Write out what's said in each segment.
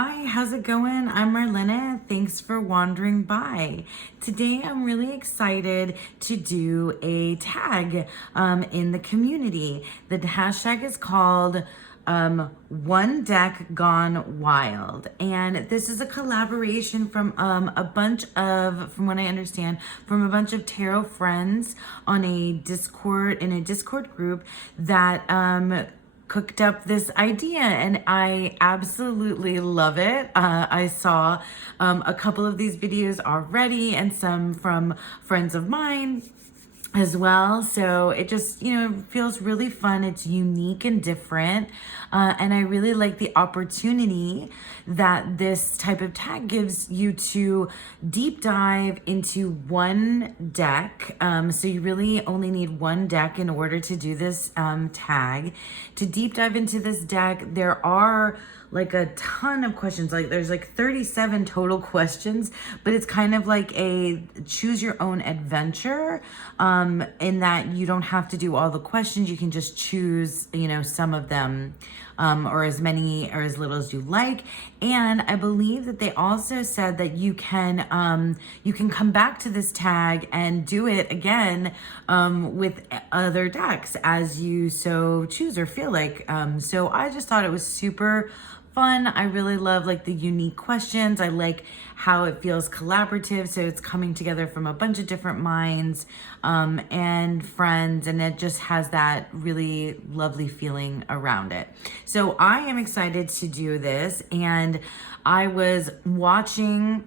Hi, how's it going? I'm Marlena. Thanks for wandering by. Today, I'm really excited to do a tag in the community. The hashtag is called One Deck Gone Wild. And this is a collaboration from from what I understand, from a bunch of tarot friends on in a Discord group that cooked up this idea, and I absolutely love it. I saw a couple of these videos already and some from friends of mine as well. So it just, feels really fun. It's unique and different. And I really like the opportunity that this type of tag gives you to deep dive into one deck. So you really only need one deck in order to do this tag. To deep dive into this deck, there are like a ton of questions. Like there's like 37 total questions, but it's kind of like a choose your own adventure, in that you don't have to do all the questions. You can just choose, some of them, or as many or as little as you like. And I believe that they also said that you can come back to this tag and do it again, with other decks as you so choose or feel like. So I just thought it was super fun. I really love like the unique questions. I like how it feels collaborative. So it's coming together from a bunch of different minds and friends, and it just has that really lovely feeling around it. So I am excited to do this, and I was watching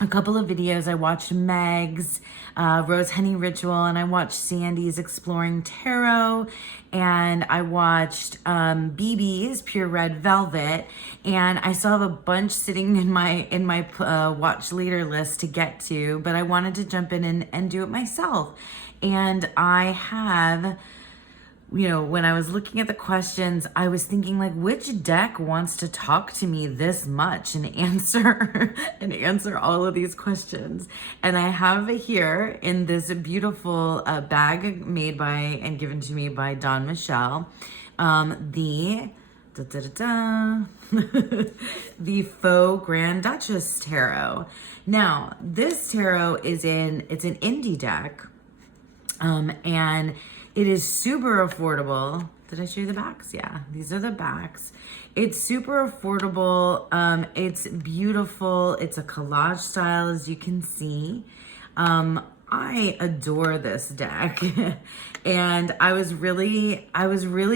a couple of videos. I watched Meg's Rose Honey Ritual, and I watched Sandy's Exploring Tarot, and I watched BB's Pure Red Velvet, and I still have a bunch sitting in my watch later list to get to, but I wanted to jump in and do it myself. And I have, when I was looking at the questions, I was thinking like, which deck wants to talk to me this much and answer all of these questions? And I have it here in this beautiful bag made by and given to me by Don Michelle, the the Faux Grand Duchess Tarot. Now, this tarot it's an indie deck, and it is super affordable. Did I show you the backs? Yeah, these are the backs. It's super affordable. It's beautiful. It's a collage style, as you can see. I adore this deck. And I was really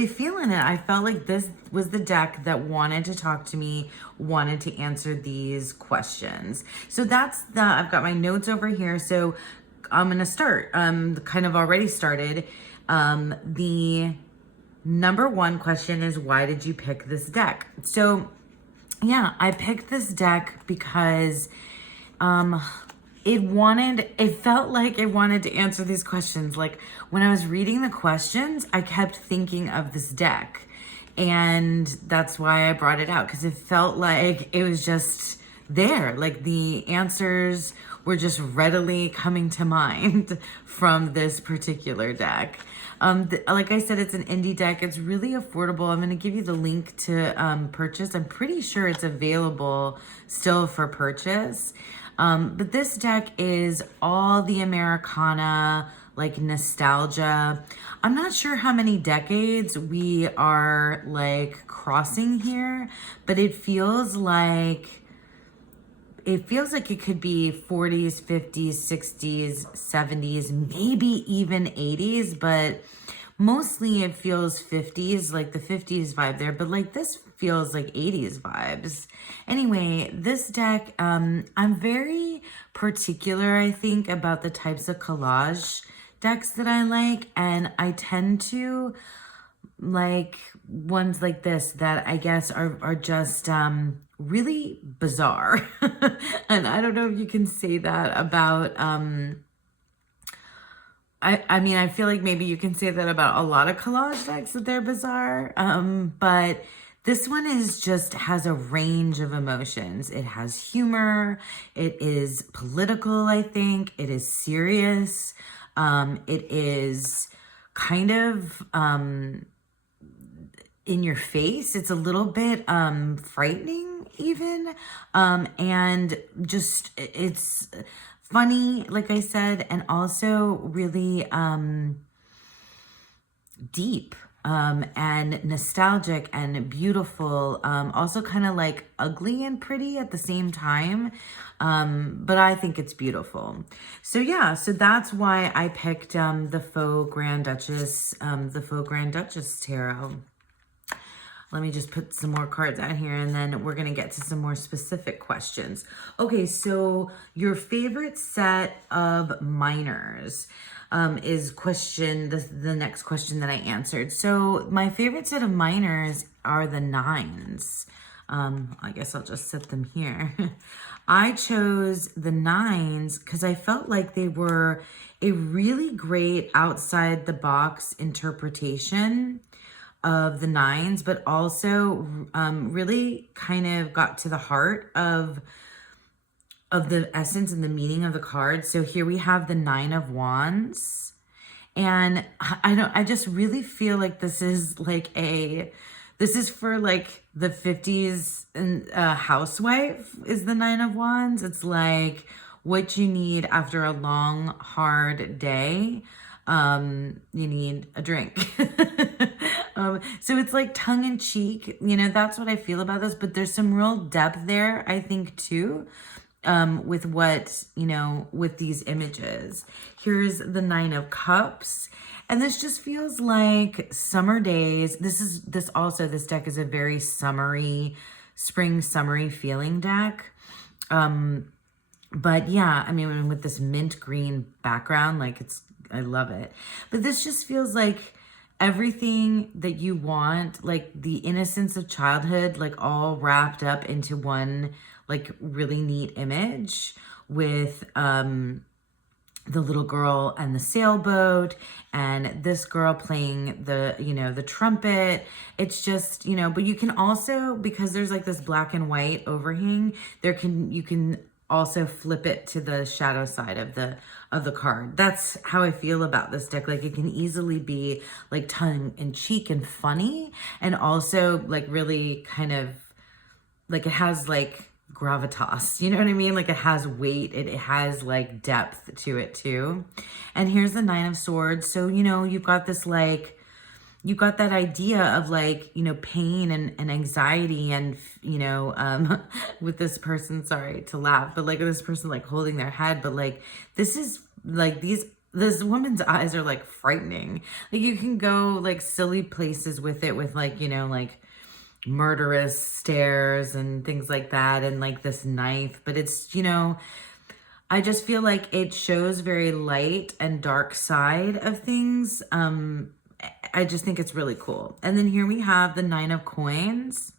feeling it. I felt like this was the deck that wanted to talk to me, wanted to answer these questions. So I've got my notes over here. So I'm going to start, kind of already started. The number one question is, why did you pick this deck? So yeah, I picked this deck because, it felt like it wanted to answer these questions. Like when I was reading the questions, I kept thinking of this deck, and that's why I brought it out, because it felt like it was just there. Like the answers were just readily coming to mind from this particular deck. Like I said, it's an indie deck. It's really affordable. I'm going to give you the link to purchase. I'm pretty sure it's available still for purchase. But this deck is all the Americana, like nostalgia. I'm not sure how many decades we are like crossing here, but it feels like it could be 40s, 50s, 60s, 70s, maybe even 80s, but mostly it feels 50s, like the 50s vibe there, but like this feels like 80s vibes. Anyway, this deck, I'm very particular, I think, about the types of collage decks that I like, and I tend to like ones like this that I guess are just really bizarre. And I don't know if you can say that about I mean, I feel like maybe you can say that about a lot of collage decks, that they're bizarre. But this one has a range of emotions. It has humor. It is political, I think. It is serious. It is kind of in your face. It's a little bit frightening even. And just it's funny, like I said, and also really deep and nostalgic and beautiful, also kind of like ugly and pretty at the same time. But I think it's beautiful. So yeah, so that's why I picked the Faux Grand Duchess, tarot. Let me just put some more cards out here and then we're going to get to some more specific questions. Okay, so your favorite set of minors is the next question that I answered. So my favorite set of minors are the nines. I guess I'll just set them here. I chose the nines because I felt like they were a really great outside the box interpretation of the nines, but also really kind of got to the heart of the essence and the meaning of the card. So here we have the Nine of Wands. And I just really feel like this is for like the 50s and housewife is the Nine of Wands. It's like what you need after a long, hard day. You need a drink. So it's like tongue in cheek, that's what I feel about this, but there's some real depth there, I think, too, with what, with these images. Here's the Nine of Cups. And this just feels like summer days. This deck is a very spring summery feeling deck. But yeah, I mean, with this mint green background, I love it. But this just feels like everything that you want, like the innocence of childhood, like all wrapped up into one, like really neat image with, the little girl and the sailboat and this girl playing the trumpet. It's just, but you can also, because there's like this black and white overhang, you can also flip it to the shadow side of the card. That's how I feel about this deck. Like it can easily be like tongue in cheek and funny, and also like really kind of like it has like gravitas, you know what I mean? Like it has weight, it has like depth to it too. And here's the Nine of Swords. So, you've got this like, you got that idea of like, pain and anxiety and, with this person, sorry to laugh, but like this person like holding their head, but like, this is like this woman's eyes are like frightening. Like you can go like silly places with it with like, like murderous stares and things like that. And like this knife, but it's, I just feel like it shows very light and dark side of things. I just think it's really cool. And then here we have the Nine of Coins,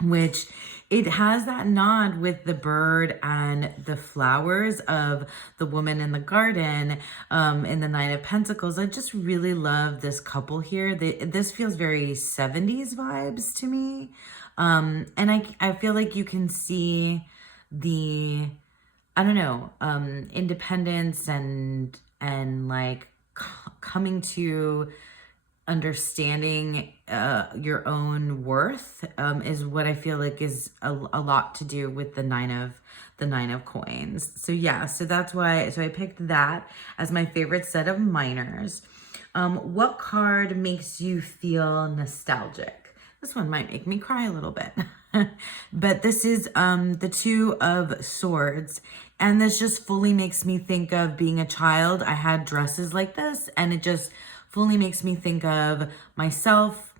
which it has that nod with the bird and the flowers of the woman in the garden in the Nine of Pentacles. I just really love this couple here. This feels very 70s vibes to me. And I feel like you can see the, I don't know, independence and like coming to understanding your own worth is what I feel like is a lot to do with the Nine of Coins. So yeah, so that's why, so I picked that as my favorite set of minors. What card makes you feel nostalgic? This one might make me cry a little bit. But this is the Two of Swords. And this just fully makes me think of being a child. I had dresses like this, and it just fully makes me think of myself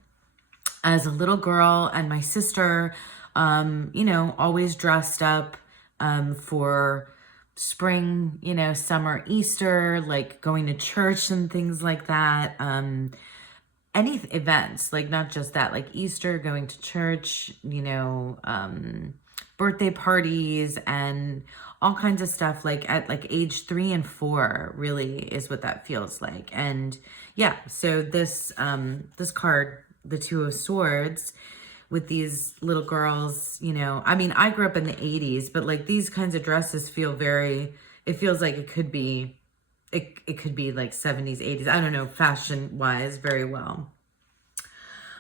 as a little girl and my sister, always dressed up for spring, summer, Easter, like going to church and things like that. Any events, like not just that, like Easter, going to church, birthday parties and all kinds of stuff, like at like age 3 and 4 really is what that feels like. And yeah, so this card, the Two of Swords, with these little girls, I mean, I grew up in the 80s, but like these kinds of dresses feel it feels like it could be like 70s, 80s. I don't know, fashion wise, very well.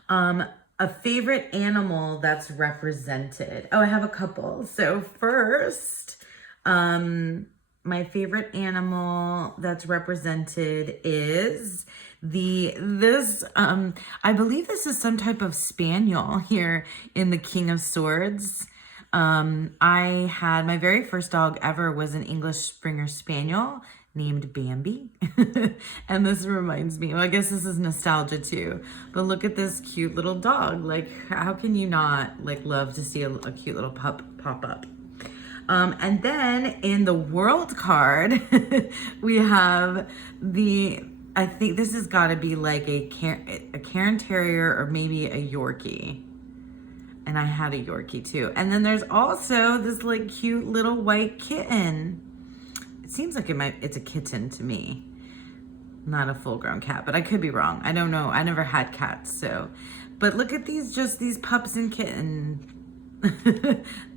Um, a favorite animal that's represented. Oh, I have a couple. So first, my favorite animal that's represented is I believe this is some type of spaniel here in the King of Swords. I had my very first dog ever was an English Springer Spaniel named Bambi. And this reminds me, well, I guess this is nostalgia too, but look at this cute little dog. Like, how can you not like love to see a cute little pup pop up? And then in the world card, we have I think this has got to be like a Cairn Terrier or maybe a Yorkie. And I had a Yorkie too. And then there's also this like cute little white kitten. It seems like it's a kitten to me. Not a full grown cat, but I could be wrong. I don't know. I never had cats, so. But look at these pups and kittens.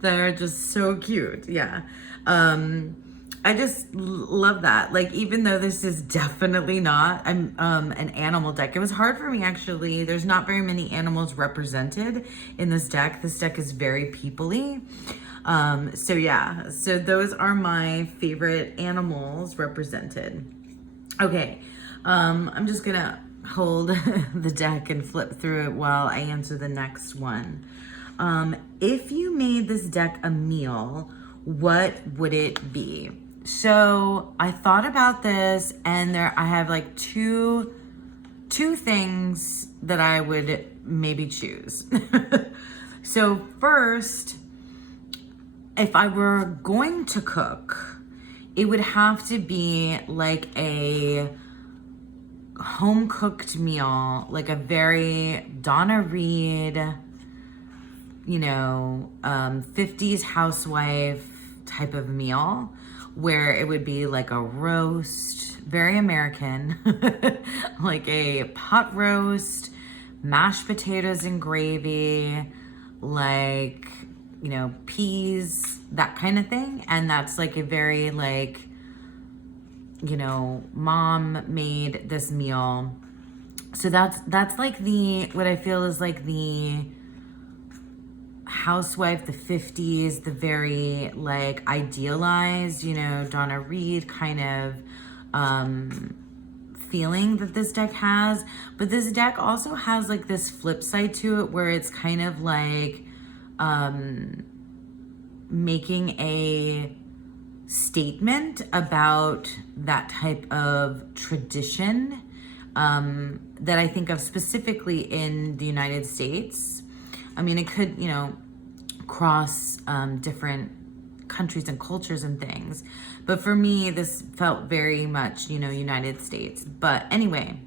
They're just so cute. Yeah. I just love that. Like, even though this is definitely not an animal deck, it was hard for me actually. There's not very many animals represented in this deck. This deck is very people-y. So yeah, so those are my favorite animals represented. Okay, I'm just gonna hold the deck and flip through it while I answer the next one. If you made this deck a meal, what would it be? So I thought about this, and I have like two things that I would maybe choose. So first, if I were going to cook, it would have to be like a home cooked meal, like a very Donna Reed, 50s housewife type of meal, where it would be like a roast, very American, like a pot roast, mashed potatoes and gravy, like, peas, that kind of thing. And that's like a very like, mom made this meal. So that's like what I feel is like the housewife, the 50s, the very like idealized, Donna Reed kind of feeling that this deck has. But this deck also has like this flip side to it where it's kind of like making a statement about that type of tradition that I think of specifically in the United States. I mean, it could, cross different countries and cultures and things. But for me, this felt very much, United States. But anyway,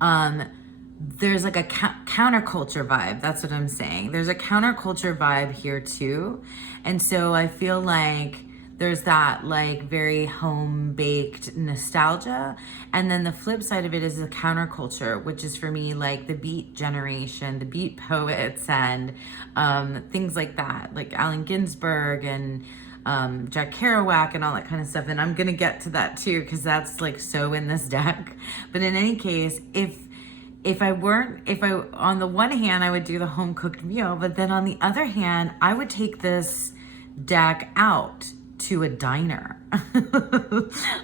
there's like a counterculture vibe. That's what I'm saying. There's a counterculture vibe here too. And so I feel like there's that like very home baked nostalgia. And then the flip side of it is the counterculture, which is for me like the beat generation, the beat poets, and things like that, like Allen Ginsberg and Jack Kerouac and all that kind of stuff. And I'm gonna get to that too, because that's like so in this deck. But in any case, if I on the one hand, I would do the home cooked meal, but then on the other hand, I would take this deck out to a diner.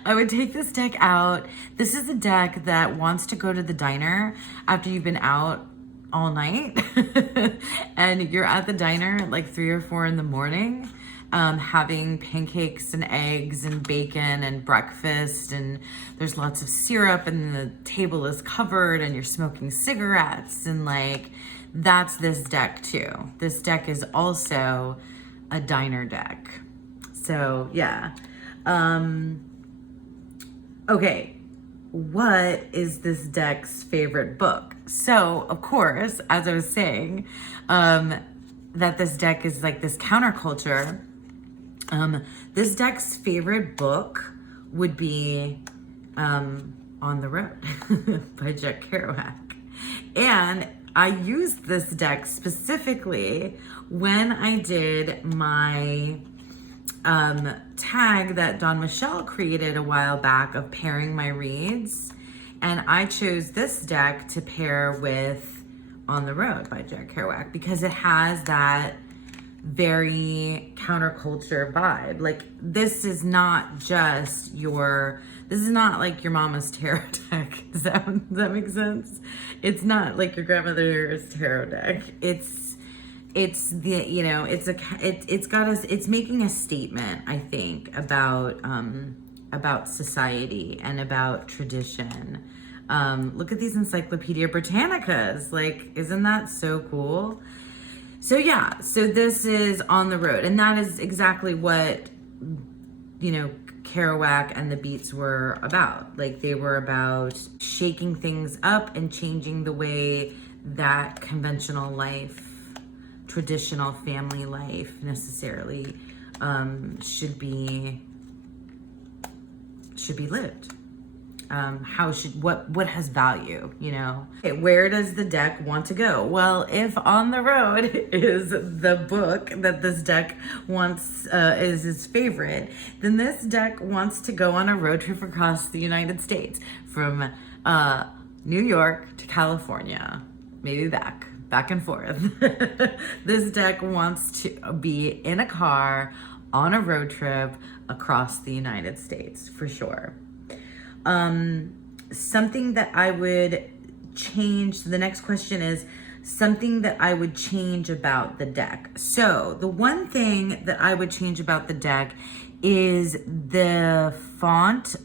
I would take this deck out. This is a deck that wants to go to the diner after you've been out all night and you're at the diner at like 3 or 4 in the morning, having pancakes and eggs and bacon and breakfast, and there's lots of syrup and the table is covered and you're smoking cigarettes, and like that's this deck too. This deck is also a diner deck. So yeah. Okay, what is this deck's favorite book? So of course, as I was saying, that this deck is like this counterculture. This deck's favorite book would be On the Road by Jack Kerouac. And I used this deck specifically when I did my tag that Don Michelle created a while back of pairing my reads. And I chose this deck to pair with On the Road by Jack Kerouac, because it has that very counterculture vibe. Like, this is not just this is not like your mama's tarot deck. Does that make sense? It's not like your grandmother's tarot deck. It's the, you know, it's making a statement, I think, about society and about tradition. Look at these Encyclopedia Britannicas. Like, isn't that so cool? So yeah, so this is On the Road, and that is exactly what, you know, Kerouac and the Beats were about. Like, they were about shaking things up and changing the way that conventional life, traditional family life necessarily should be lived. What has value, you know? Okay, where does the deck want to go? Well, if On the Road is the book that this deck wants, is his favorite, then this deck wants to go on a road trip across the United States from New York to California, maybe back and forth. This deck wants to be in a car on a road trip across the United States, for sure. Something that I would change, the next question is something that I would change about the deck. So the one thing that I would change about the deck is the font.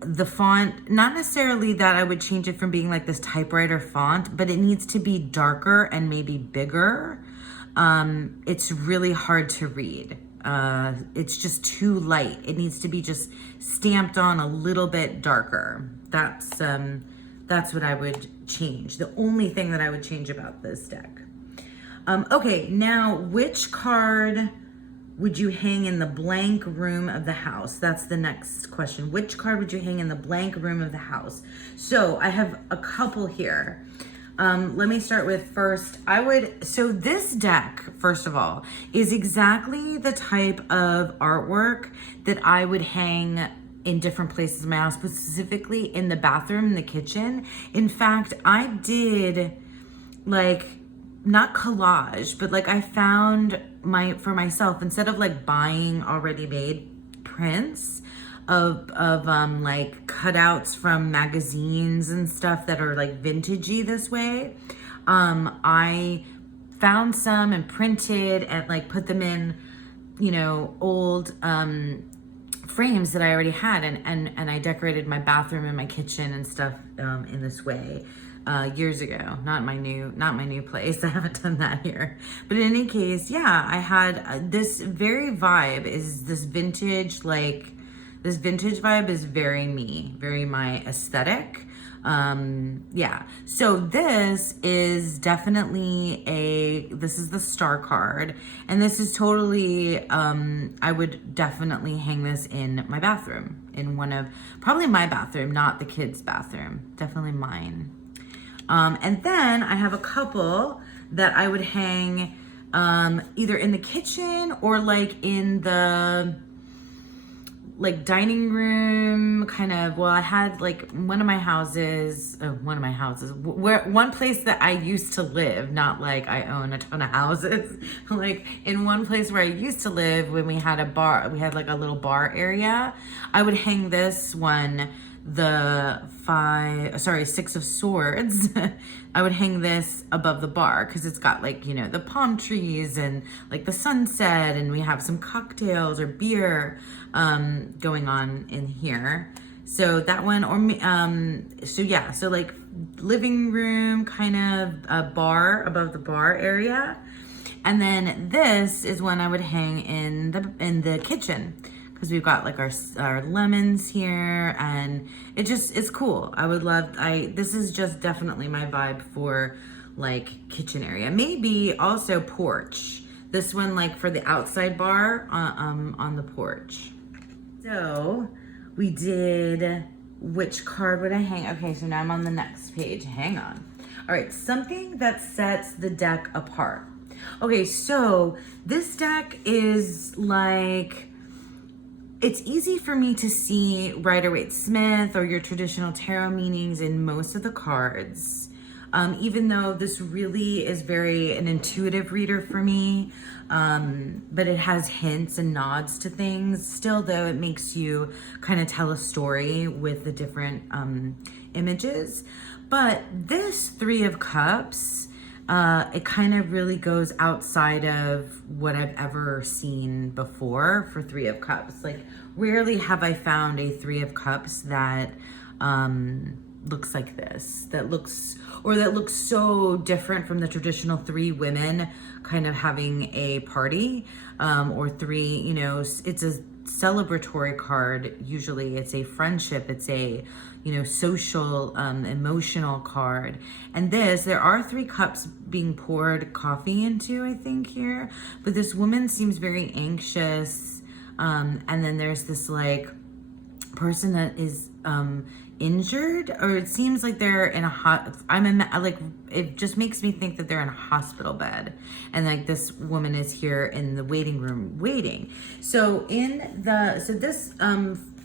The font, not necessarily that I would change it from being like this typewriter font, but it needs to be darker and maybe bigger. It's really hard to read. It's just too light. It needs to be just stamped on a little bit darker. That's what I would change. The only thing that I would change about this deck. Okay, now which card would you hang in the blank room of the house? That's the next question. Which card would you hang in the blank room of the house? So I have a couple here. Let me start with first. So this deck, first of all, is exactly the type of artwork that I would hang in different places in my house, but specifically in the bathroom and the kitchen. In fact, I did like, not collage, but like I found for myself, instead of like buying already made prints of like cutouts from magazines and stuff that are like vintagey this way, I found some and printed and like put them in, you know, old frames that I already had, and I decorated my bathroom and my kitchen and stuff in this way. Years ago, not my new place. I haven't done that here. But in any case, yeah, I had this very vibe is this vintage, like this vintage vibe is very me, very my aesthetic. Yeah. So this is definitely this is the star card, and this is totally, I would definitely hang this in my bathroom, in probably my bathroom, not the kids' bathroom, definitely mine. And then I have a couple that I would hang either in the kitchen or like in the like dining room kind of. Well, I had like one place that I used to live, not like I own a ton of houses. Like in one place where I used to live, when we had a bar, we had like a little bar area, I would hang this one, the Six of Swords. I would hang this above the bar because it's got like, you know, the palm trees and like the sunset, and we have some cocktails or beer going on in here. So that one, or so yeah, so like living room, kind of a bar above the bar area. And then this is one I would hang in the kitchen, because we've got like our lemons here, and it's cool. This is just definitely my vibe for like kitchen area. Maybe also porch. This one like for the outside bar on the porch. So we did, which card would I hang? Okay, so now I'm on the next page. Hang on. All right, something that sets the deck apart. Okay, so this deck is like, it's easy for me to see Rider-Waite-Smith or your traditional tarot meanings in most of the cards. Even though this really is an intuitive reader for me, but it has hints and nods to things. Still, though, it makes you kind of tell a story with the different images. But this Three of Cups, it kind of really goes outside of what I've ever seen before for Three of Cups. Like, rarely have I found a Three of Cups that looks like this, that looks so different from the traditional three women kind of having a party, or three, you know, it's a celebratory card. Usually it's a friendship, it's a, you know, social, emotional card. And there are 3 cups being poured coffee into, I think, here, but this woman seems very anxious. And then there's this like person that is injured, or it seems like they're in it just makes me think that they're in a hospital bed, and like this woman is here in the waiting room waiting. So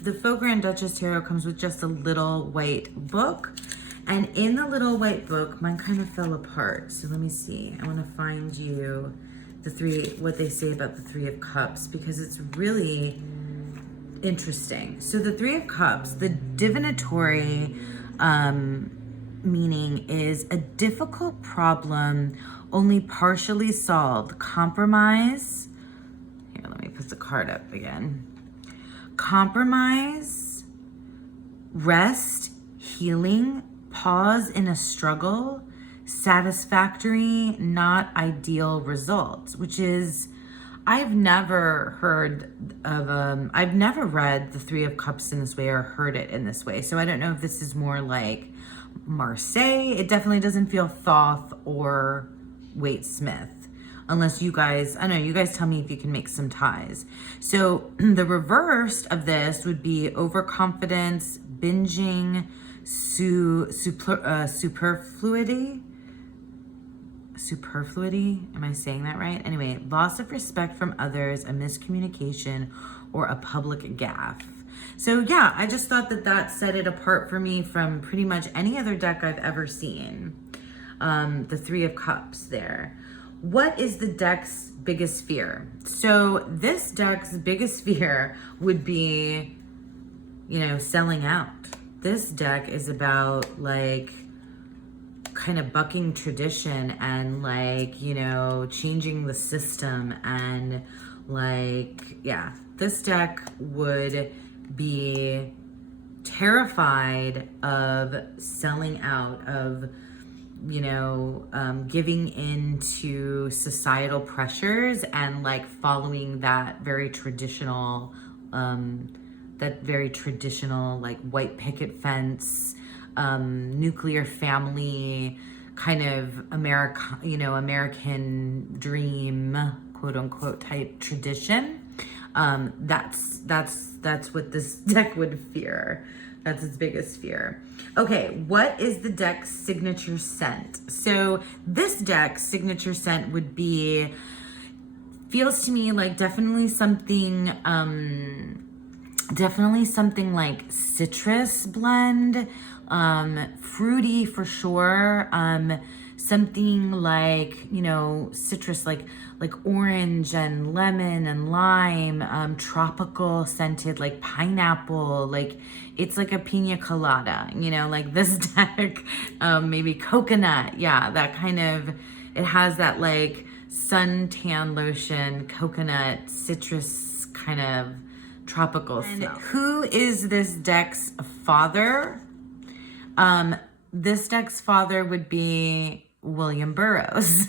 the Faux Grand Duchess Tarot comes with just a little white book, and in the little white book, mine kind of fell apart, so let me see. I want to find you what they say about the Three of Cups, because it's really interesting. So the Three of Cups, the divinatory meaning is a difficult problem only partially solved. Compromise. Here, let me put the card up again. Compromise, rest, healing, pause in a struggle, satisfactory, not ideal results, which is, I've never read the Three of Cups in this way or heard it in this way. So I don't know if this is more like Marseille. It definitely doesn't feel Thoth or Waite-Smith. Unless you guys, I don't know, you guys tell me if you can make some ties. So the reverse of this would be overconfidence, binging, superfluity. Am I saying that right? Anyway, loss of respect from others, a miscommunication, or a public gaffe. So yeah, I just thought that set it apart for me from pretty much any other deck I've ever seen. The Three of Cups there. What is the deck's biggest fear? So this deck's biggest fear would be, you know, selling out. This deck is about like kind of bucking tradition and like, you know, changing the system, and like, yeah, this deck would be terrified of selling out, of, you know, giving into societal pressures and like following that very traditional like white picket fence, nuclear family kind of American dream, quote unquote, type tradition. That's what this deck would fear. That's its biggest fear. Okay, what is the deck's signature scent? So this deck's signature scent would be, feels to me like definitely something like citrus blend, fruity for sure, something like, you know, citrus, like orange and lemon and lime, tropical scented, like pineapple, like it's like a pina colada, you know, like this deck, maybe coconut. Yeah, that kind of, it has that like suntan lotion, coconut, citrus kind of tropical. And who is this deck's father? This deck's father would be William Burroughs.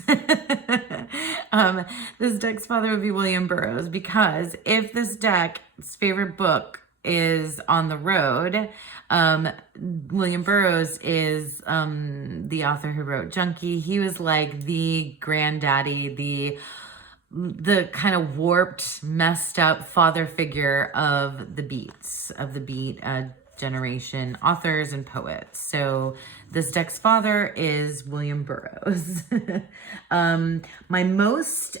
This deck's father would be William Burroughs, because if this deck's favorite book is On the Road, William Burroughs is the author who wrote Junkie. He was like the granddaddy, the kind of warped, messed up father figure of the Beat generation authors and poets. So this deck's father is William Burroughs. My most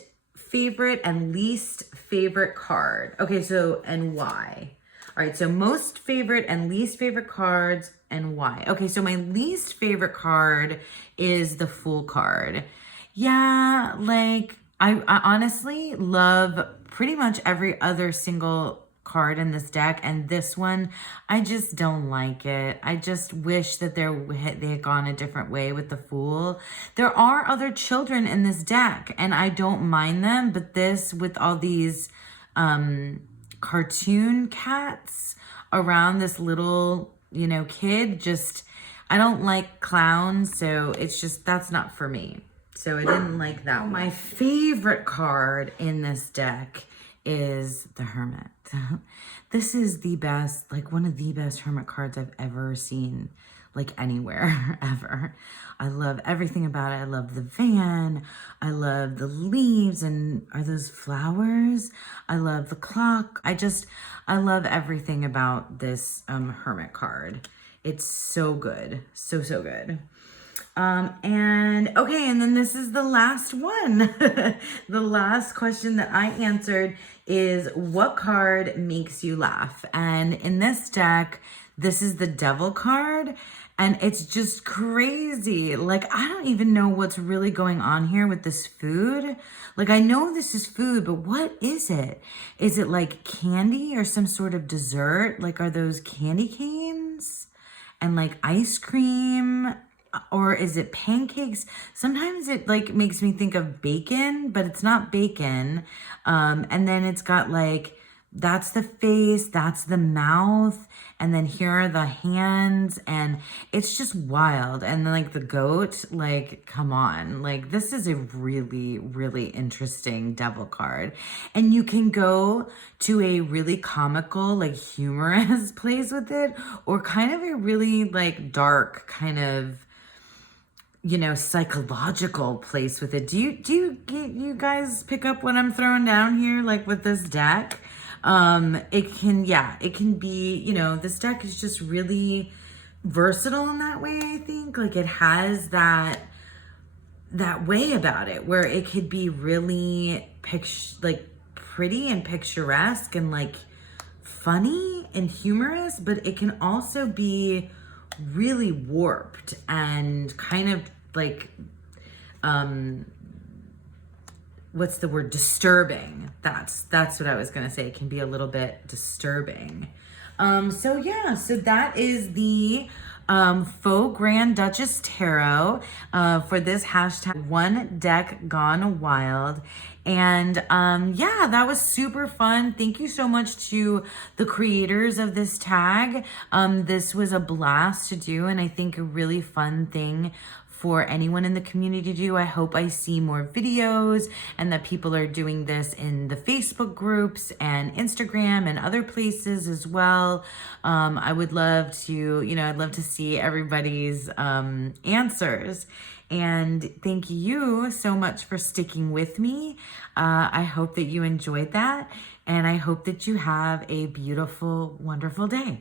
favorite and least favorite card. Okay, so, and why? All right, so most favorite and least favorite cards and why. Okay, so my least favorite card is the Fool card. Yeah, like I honestly love pretty much every other single card in this deck, and this one I just don't like it. I just wish that they had gone a different way with the Fool. There are other children in this deck and I don't mind them, but this with all these cartoon cats around this little, you know, kid, just I don't like clowns, so it's just that's not for me. So I didn't like that one. My favorite card in this deck is the Hermit. This is the best, like one of the best Hermit cards I've ever seen, like anywhere, ever. I love everything about it. I love the van. I love the leaves, and are those flowers? I love the clock. I love everything about this Hermit card. It's so good. So, so good. And okay, and then this is the last one. The last question that I answered is, what card makes you laugh? And in this deck, this is the Devil card, and it's just crazy. Like, I don't even know what's really going on here with this food. Like, I know this is food, but what is it? Is it like candy or some sort of dessert? Like, are those candy canes and like ice cream? Or is it pancakes? Sometimes it like makes me think of bacon, but it's not bacon. And then it's got like, that's the face, that's the mouth, and then here are the hands, and it's just wild. And then like the goat, like, come on, like this is a really, really interesting Devil card. And you can go to a really comical, like humorous place with it, or kind of a really like dark kind of, you know, psychological place with it. Do you guys pick up what I'm throwing down here, like with this deck? It can be, you know, this deck is just really versatile in that way. I think like it has that way about it where it could be really like pretty and picturesque and like funny and humorous, but it can also be really warped and kind of like what's the word, disturbing. That's what I was gonna say. It can be a little bit disturbing. So yeah, so that is the Faux Grand Duchess Tarot for this hashtag One Deck Gone Wild. And yeah, that was super fun. Thank you so much to the creators of this tag. This was a blast to do, and I think a really fun thing for anyone in the community to do. I hope I see more videos and that people are doing this in the Facebook groups and Instagram and other places as well. I would love to, you know, I'd love to see everybody's answers. And thank you so much for sticking with me. I hope that you enjoyed that, and I hope that you have a beautiful, wonderful day.